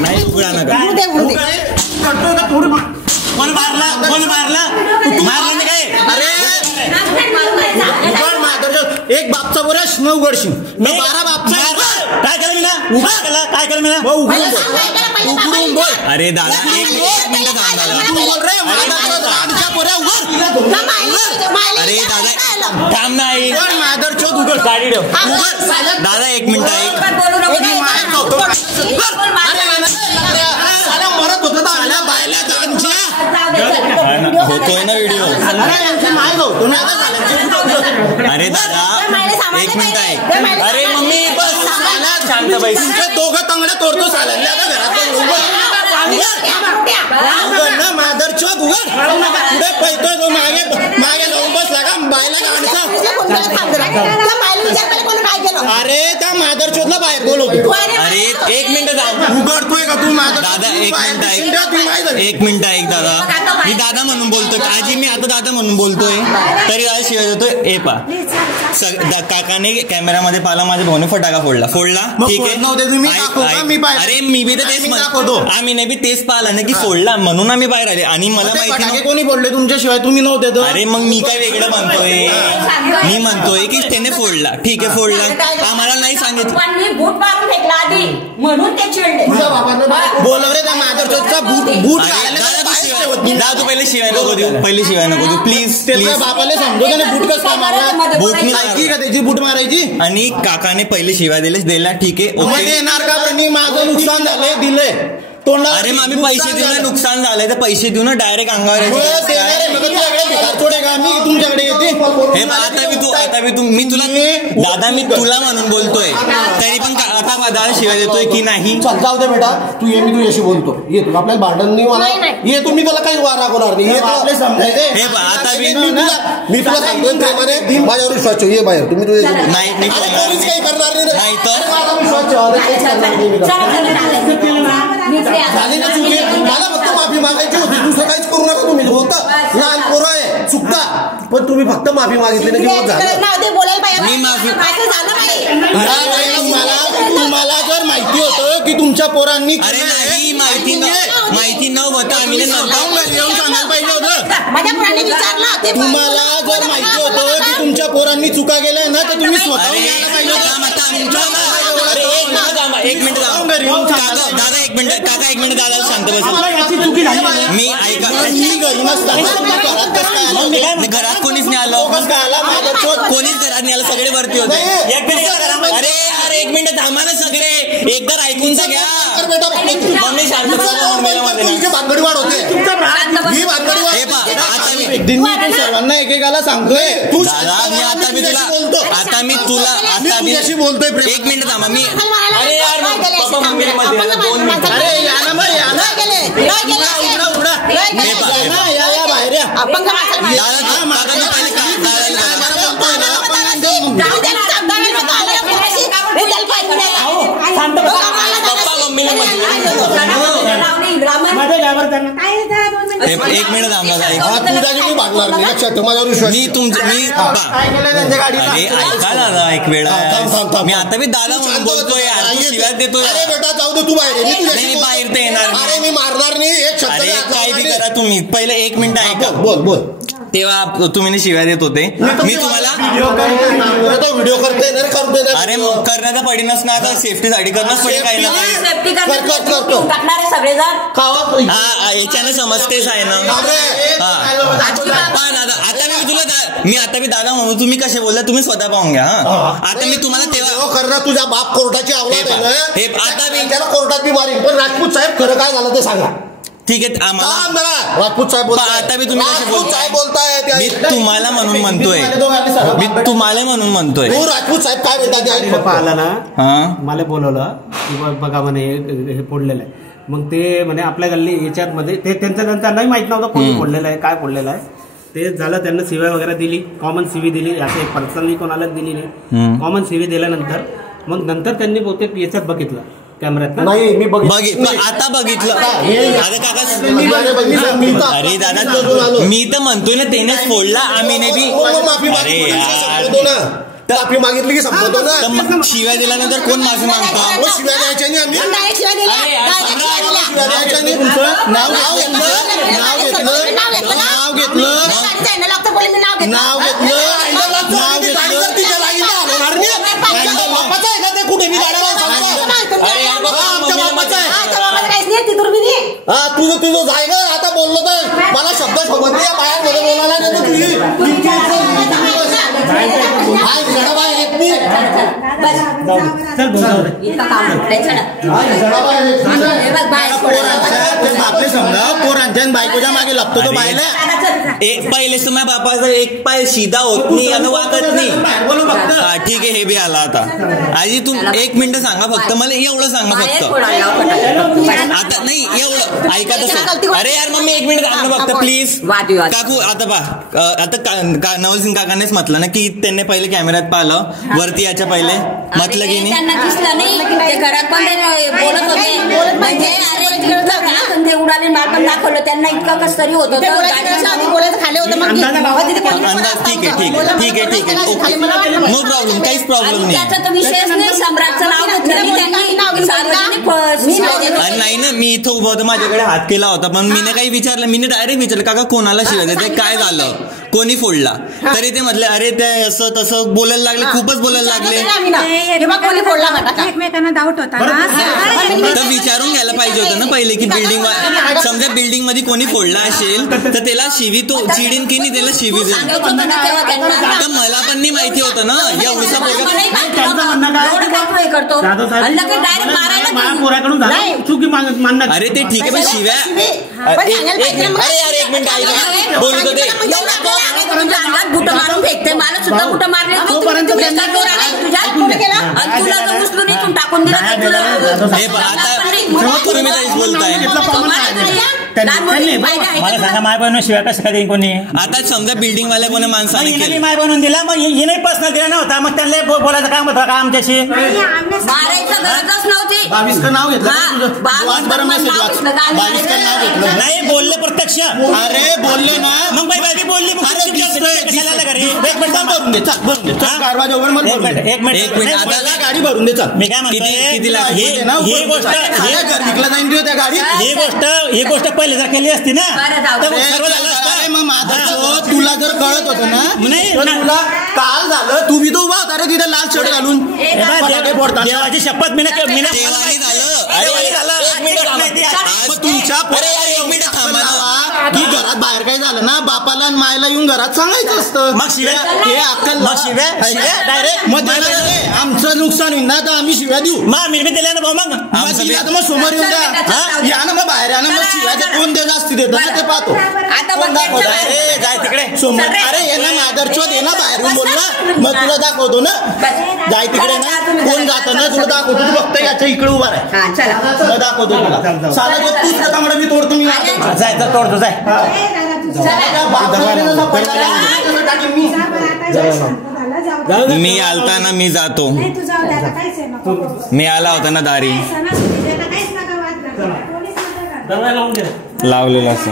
नाही उघडा नका. कोण मारला मारलं नाही काय? अरे एक बापचा बोऱ्या न उघडशील 12 बापचा. काय केलं मी ना काय केलं मी ना उघडून बोल. अरे दादा एक मिनिट थांब दादा. अरे दादा थांब नाही मादर चोत उघड गाडी ठेव दादा. एक मिनिट ऐक. मरत होत होतोय ना व्हिडिओ. अरे दादा एक मिनिट आहे. अरे मम्मी बस शांत बाई. दोघं तंगड्या तोडतो चालेल आता घरात मादर चोत उघड. पुढे पैतोय तो मागे मागे जाऊन बसला का बायला गाडीचा. अरे त्या मादर चोतला बाहेर बोलवतो. अरे एक मिनिट उघडतोय का तू मादर. दादा एक मिनिट ऐक दादा. मी दादा म्हणून बोलतोय आजी. मी आता दादा म्हणून बोलतोय तरी दादा शिवाय देतोय. ए पा काकाने कॅमेरामध्ये पाहिला माझ्या भाऊने फटाका फोडला ठीक आहे. अरे मी बी तर तेच म्हणतो. आम्ही नाही बी तेच पाहिलं ना की फोडला म्हणून आम्ही बाहेर आले. आणि मला माहिती कोणी फोडले तुमच्याशिवाय तुम्ही नव्हते. अरे मग मी काय वेगळं म्हणतोय. मी म्हणतोय की त्याने फोडला ठीक आहे. फोडला आम्हाला नाही सांगितलं म्हणून ते चिडले. बोलव रे त्या मादरचोदचा बूट दादा. तू पहिले शिवाय नको देऊ. पहिले शिवाय नको देऊ प्लीज. त्याच्या बापाला समजू त्याने बूट कसं मारला. बूट नाही का त्याची बूट मारायची. आणि काकाने पहिले शिवाय दिल्या ठीक आहे. येणार का माझं नुकसान झालंय दिले तोंडा. अरे मग आम्ही पैसे देऊ ना. नुकसान झालंय तर पैसे देऊ ना डायरेक्ट अंगावर. तुमच्याकडे येते हे आता मी तुला दादा मी तुला म्हणून बोलतोय तरी पण आता दादा शिवाय देतोय की नाही. जाऊ दे बेटा तू ये. मी तुझ्याशी बोलतो ये. तू आपल्याला भांडण नाही मला ये. तुम्ही त्याला काही वार राखवणार नाही. आपले समजायचे हे आता मी तुला सांगतोय प्रेमाने माझ्यावर विश्वास ये बाहेर. तुम्ही तुझ्या नाही काही करणार नाही तर मला फक्त माफी मागायची होती. दुसरं काहीच करू नका तुम्ही. होतं लहान पोरं आहे चुकता पण तुम्ही फक्त माफी मागितली ना की मी माफी. तुम्हाला जर माहिती होतं की तुमच्या पोरांनी अरे नाही माहिती नव्हतं आम्ही येऊन सांगायला पाहिजे होतं. तुम्हाला जर माहिती होतं की तुमच्या पोरांनी चुका गेल्या ना तर तुम्ही स्वतः यायला पाहिजे होतं. एक मिनिट दादा एक मिनिट काका एक मिनिट दादा शांत बस. मी ऐका घरात कोणीच नाही आलं. कोणीच घरात नाही आलं. सगळे वरती होते. अरे अरे एक मिनिट थांबा ना सगळे. एकदा ऐकून तर घ्या. मम्मी शांत सर्वांना एकेकाला सांगतोय. आता मी तुला बोलतोय. एक मिनिट थांबा. मी अरे यार पप्पा मम्मी मध्ये 2 मिनिट. अरे या ना मग या ना उडा बाहेर या. एक मिनिट थांबला. ऐका दादा एक वेळा. मी आता मी दादा म्हणून बोलतोय शिवाय देतोय. अरे बेटा जाऊ दे तू बाहेर. नाही बाहेर तर येणार. अरे मी मारणार नाही. अरे काय बी करा तुम्ही. पहिले 1 मिनिट ऐका. बोल तेव्हा तुम्ही शिव्या देत होते. मी तुम्हाला व्हिडिओ करते. अरे करण्याचा पडीनच ना. आता सेफ्टीसाठी करणंच पडेल. काही ना याच्यानं समजतेच आहे ना. आता मी दादा म्हणून तुम्ही कसे बोलला तुम्ही स्वतः पाहून घ्या. आता मी तुम्हाला तेव्हा करणं तुझ्या बाप कोर्टाची आवड आहे. आता मी त्याला कोर्टात बी मारीन. पण राजपूत साहेब खरं काय झालं ते सांगा. ठीक आहे राजपूत साहेब आता मी तुम्ही कसे बोलताय. मी तुम्हाला म्हणून म्हणतोय. राजपूत साहेब काय बोलतात आला ना मला बोलवलं की बघा म्हणे हे फोडलेलं आहे. मग ते म्हणे आपल्या गल्ली याच्यात मध्ये ते त्यांचं नाही माहित नव्हतं कोणी फोडलेलं आहे काय फोडलेलं आहे. ते झालं त्यांना सीव्ही वगैरे दिली. कॉमन सीव्ही दिली. असे पर्सनली कोणालाच दिली नाही. कॉमन सीव्ही दिल्यानंतर मग नंतर त्यांनी बहुतेक याच्यात बघितलं कॅमेऱ्यात. नाही मी आता बघितलं. अरे दादा मी तर म्हणतोय ना त्यानेच फोडला. आम्ही नाही बी. अरे माफी मागितली की संपतो ना. तर मग शिव्या दिल्यानंतर कोण माफी मागतं? शिव्या द्यायच्या नाही आम्ही. शिव्या द्यायच्या नाही. तुमचं नाव घेतलं तिच्या लागेल बापाचं आहे का ते? कुठे मी गाड्या आमच्या बापाचं आहे. हा तुझं जाय ग. आता बोललो तर मला शब्द शोभत नाही. बाहेरमध्ये बोलायला नाही तुझी जडाबाहेर येत नाही. आपले समजा पोरांच्या बायकोच्या मागे लागतो तो बायला. एक पाय तुम्ही बापाचा एक पाय सीधा होत नाही आणि वाकत नाही. ठीक आहे, हे बी आला आता. आजी तू 1 मिनिट सांगा फक्त, मला एवढं सांगा फक्त. आता नाही एवढं ऐका तसं. अरे यार मम्मी 1 मिनिट सांगा फक्त प्लीज. काकू आता पहा, आता नवलसिंग काकानेच म्हटलं ना की त्यांनी पहिले कॅमेऱ्यात पाहिलं वरती याच्या पहिले म्हटलं की नाही. त्यांना दिसलं नाही ते घरात पण बोलत होते म्हणजे अरे उडाले माल पण दाखवलं त्यांना. इतकं कस तरी होत होतं खाले होतं. ठीक आहे नो प्रॉब्लेम, काहीच प्रॉब्लेम नाही. त्याचा तर विषयच नाही. सम्राटचं नाव घेतलं त्यांनी सार्वजनिक. नाही ना, मी इथं उभं होतं, माझ्याकडे हात केला होता पण मी काही विचारलं. मी डायरेक्ट विचारलं काका कोणाला शिवाय देते, काय झालं, कोणी फोडला? तरी ते म्हटले अरे ते असं तसं बोलायला लागले, खूपच बोलायला लागले. एकमेकांना डाऊट होता तर विचारून घ्यायला पाहिजे होतं ना पहिले की बिल्डिंग समजा बिल्डिंग मध्ये कोणी फोडला असेल तर त्याला शिवी तो चिडीन की नाही, त्याला शिवी देईल. तर मला पण नाही माहिती होतं ना एवढं अरे ते ठीक आहे पण शिव्या. अरे यार 1 मिनिट ऐका बोलत होते. बुट मारून फेकते मला सुद्धा बुट मारले टाकून दिलं. आता तुम्ही काहीच बोलताय. मला सांगा माय बनवून शिवाय कसं काय कोणी. आता समजा बिल्डिंग वाल्या कोणी माणसाने माय बनवून दिला मग हिने प्रश्न दिला नव्हता मग त्यांना बोलायचं काम होतं का आमच्याशी. मारायचं गरजच नव्हती. 22 का नाव घेतलं नाही बोलले प्रत्यक्ष. अरे बोलले ना मग बाई बोलली एक मिनिट आता गाडी भरून दे. मी काय म्हणतो ही गोष्ट विकला जाईल त्या गाडीत. ही गोष्ट पहिले जर केली असती ना तर सर्व झालं असतं. मग माझं तुला जर कळत होतं ना तुला काल झालं तू बी तो उभा होता रे तिथे लाल शर्ट घालून. देवाची शपथ मी तुमच्या की घरात बाहेर काय झालं ना बापाला आणि मायला येऊन घरात सांगायचं असतं. मग शिव्या हे अक्कल शिव्या डायरेक्ट मग आमचं नुकसान होईल ना तर आम्ही शिव्या देऊ. मग मी दिल्या ना भाऊ मग मग समोर येऊन द्या या ना मग बाहेर या ना मग शिव्या कोण दे जास्ती देतो ना ते पाहतो. जाय तिकडे समोर. अरे ये ना मादरचोद ये ना बाहेरून बोल ना मग तुला दाखवतो ना. जाय तिकडे ना कोण जातं ना तुला दाखवतो. तू फक्त याच्या इकडे उभा राह दाखवतो तुला. साला तूच तांबडा मी तोडतो. मी जायचं तोडतो जाय. मी आलता ना मी जातो. मी आला होता ना दारी लावलेला असं.